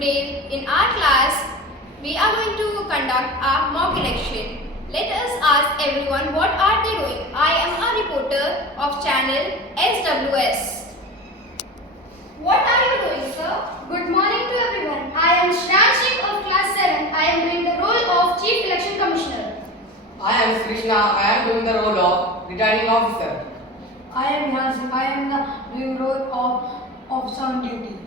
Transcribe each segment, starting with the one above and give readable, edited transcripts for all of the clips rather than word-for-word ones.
Today in our class, we are going to conduct a mock election. Let us ask everyone what are they doing. I am a reporter of channel SWS. What are you doing, sir? Good morning to everyone. I am Shran Sheikh of class 7. I am doing the role of Chief Election Commissioner. I am Krishna. I am doing the role of returning officer. I am Yasin. I am the doing role of on duty.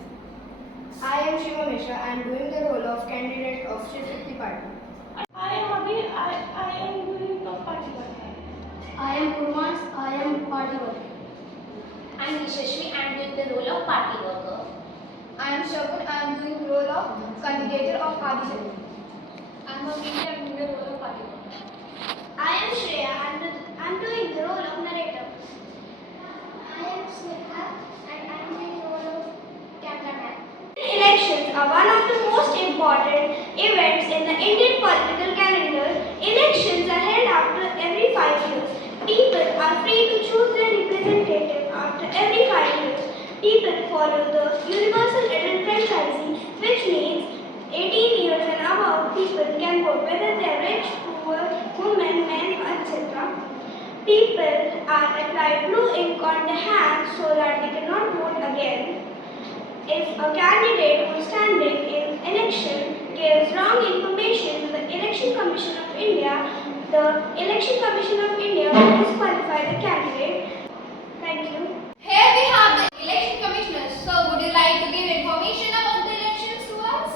I am Shiva Mishra. I am doing the role of candidate of Shiv Shakti Party. I am Abhi. I am doing the party work. I am Purvans. I am party worker. I am Yashashvi. I am doing the role of party worker. I am Shagun. I am doing the role of candidate of Adi Shakti. I am Abhi. I am doing the role of party worker. I am Shreya. I am doing the role of narrator. I am Sneha and I am doing the role of cameraman. Elections are one of the most important events in the Indian political calendar. Elections are held after every 5 years. People are free to choose their representative after every 5 years. People follow the universal adult franchising, which means 18 years and above people can vote, whether they are rich, poor, women, men, etc. People are applied blue ink on the hands so that they cannot vote again. If a candidate who is standing in election gives wrong information to the Election Commission of India, the Election Commission of India will disqualify the candidate. Thank you. Here we have the election commissioner. So would you like to give information about the elections to us?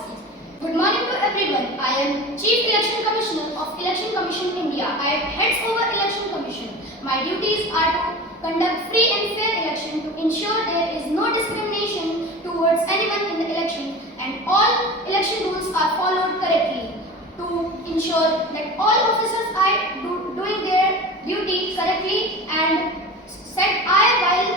Good morning to everyone. I am Chief Election Commissioner of Election Commission India. I heads over Election Commission. My duties are to conduct free and fair election to ensure there is no discrimination towards anyone in the election and all election rules are followed correctly to ensure that all officers are doing their duty correctly and set aye while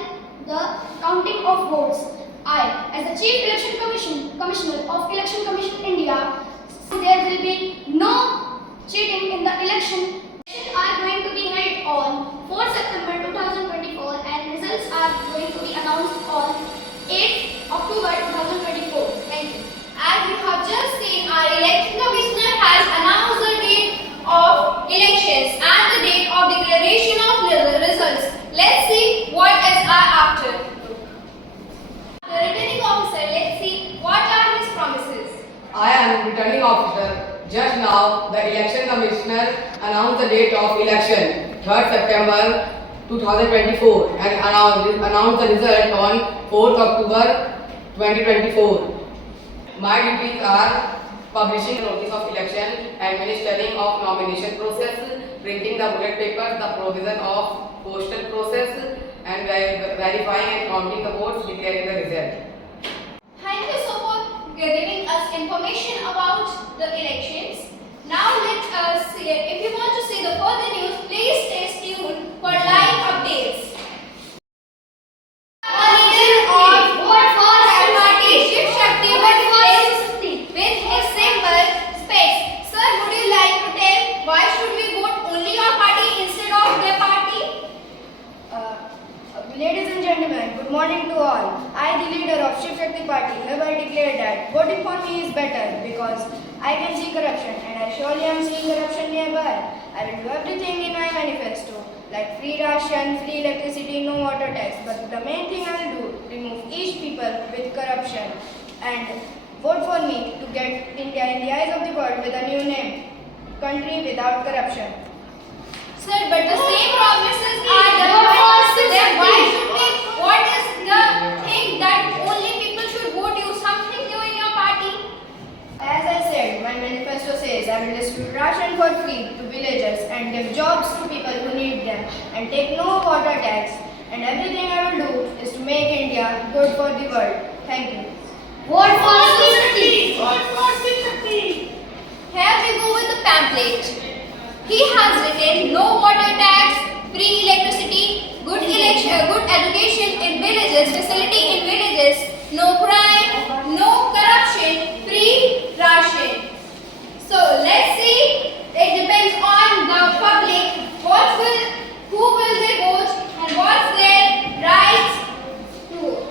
the counting of votes. I, as the Chief Election Commissioner of Election Commission India, there will be no cheating in the election. Elections are going to be held on 4 September 2024 and results are going to be announced on 8 October 2024. Thank you. As you have just seen, our election commissioner has announced the date of elections and the date of declaration of the results. Let's see what is our after. The returning officer, let's see what are his promises. I am returning officer. Just now, the election commissioner announced the date of election, 3rd September 2024, and announced the result on 4th October 2024. My duties are publishing notice of election, administering of nomination process, printing the ballot papers, the provision of postal process, and verifying and counting the votes, declaring the result. Thank you so much for giving us information about the elections. Now let us see, if you want to see the further news, please stay tuned for live updates. The leader of Rashtriya Party Shiv Shakti with his symbol space. Sir, would you like to tell why should we vote only our party instead of their party? Ladies and gentlemen, good morning to all. I, the leader of Shiv Shakti Party, hereby declare that voting for me is better because I can see corruption and I surely am seeing corruption nearby. I will do everything in my manifesto like free ration, free electricity, no water tax. But the main thing I will do, remove each people with corruption and vote for me to get India in the eyes of the world with a new name, country without corruption. Sir, but the same promises are done by us. Then why should we? What is the thing that only people should vote you? Something new in your party? As I said, my manifesto says I will distribute ration for free to villagers and give jobs to people who need them and take no water tax. And everything I will do is to make India good for the world. Thank you. Vote for Shakti. Vote for Shakti. Here we go with the pamphlet. He has written no water tax, free electricity, good education in villages, facility in villages, no crime, no corruption, free ration. So let's see. It depends on the public. Who will they vote and what's their rights to vote.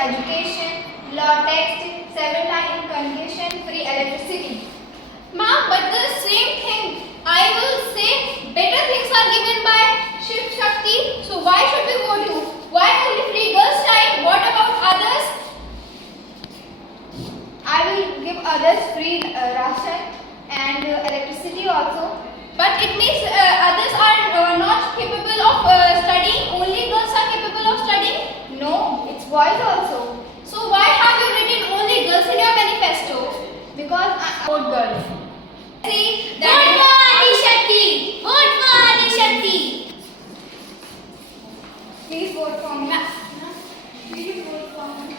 education, law text, civil line communication, free electricity. Ma'am, but the same thing. I will say better things are given by Shiv Shakti. So why should we vote you? Why only free girls' time? What about others? I will give others free ration and electricity also. But it means others are not capable of studying. Only girls are capable of studying. No, it's boys also. So why have you written only girls in your manifesto? Because I vote girls. See Vote for Adi Shakti. Vote for Adi Shakti. Please vote for me. Please vote for me.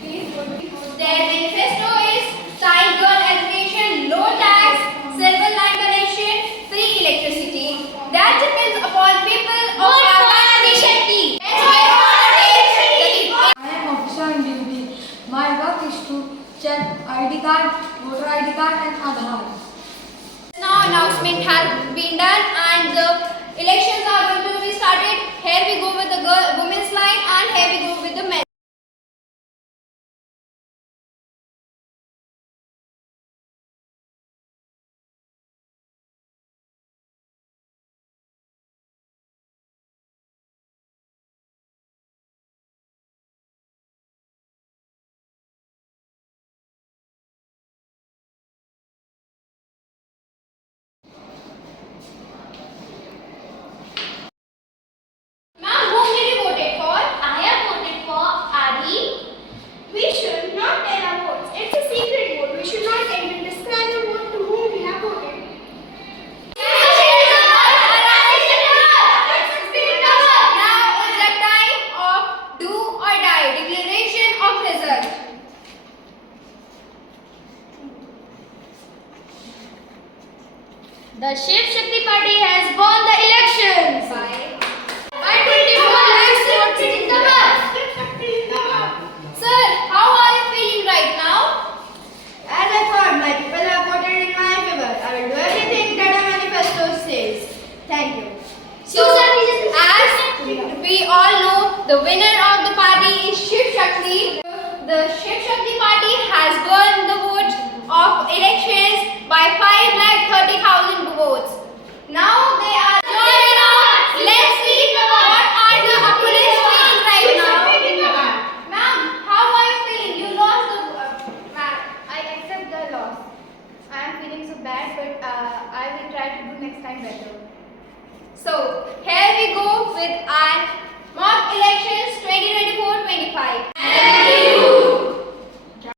Please vote for me. their manifesto is child girl education, low tax, silver line connection, free electricity. That depends upon people of Vote our for Adi country. Shakti. Let's wait for the day. I am officer on duty. My work is to check ID card, voter ID card and Aadhaar. Now announcement has been done and the elections are going to be started. Here we go with the women's line and here we go with the men. Ma'am, whom did you vote for? I have voted for Adi. We should not tell our votes. It's a secret vote. We should not even describe the vote to whom we have voted. Now is the time of do or die declaration of result. The Shiv Shakti party has won the elections. By 24 lakhs votes in the Sir, how are you feeling right now? As I thought my people have voted in my favor, I will do everything that our manifesto says. Thank you. So, as we all know, the winner of the party is Shiv Shakti. The Shiv Shakti party has won the vote of elections by 5,30,000 votes. Now they are joining us. Let's see what are the opponents feeling right now. Ma'am, how are you feeling? You lost the Ma'am, I accept the loss. I am feeling so bad, but I will try to do next time better. So, here we go with our mock elections 2024-25.